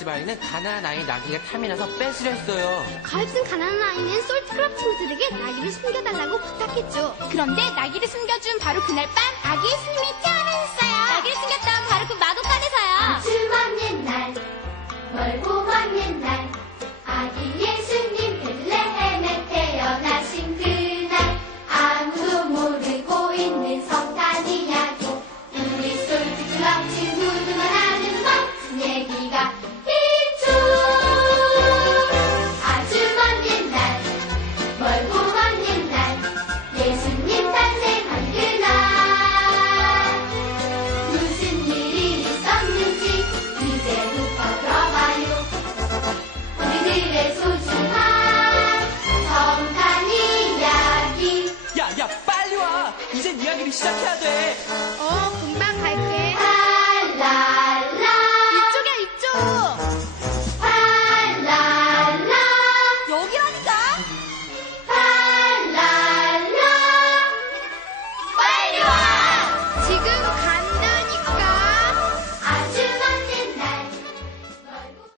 집안에는 가난한 아이 나귀가 탐이 나서 뺏으려 했어요. 가엾은 가난한 아이는 솔트클럽 친구들에게 나귀를 숨겨달라고 부탁했죠. 그런데 나귀를 숨겨준 바로 그날 밤 아기의 스님이 태어났어요. 나귀를 숨겼던 바로 그 마곡간에서요. 즐만 옛날 멀고 먼 옛날 아기 예수님 벨레헴에 태어나신 그날 아무도 모르고 있는 성탄 이야기 우리 솔트클럽 친구들만 아는 멋진 얘기가 したキャ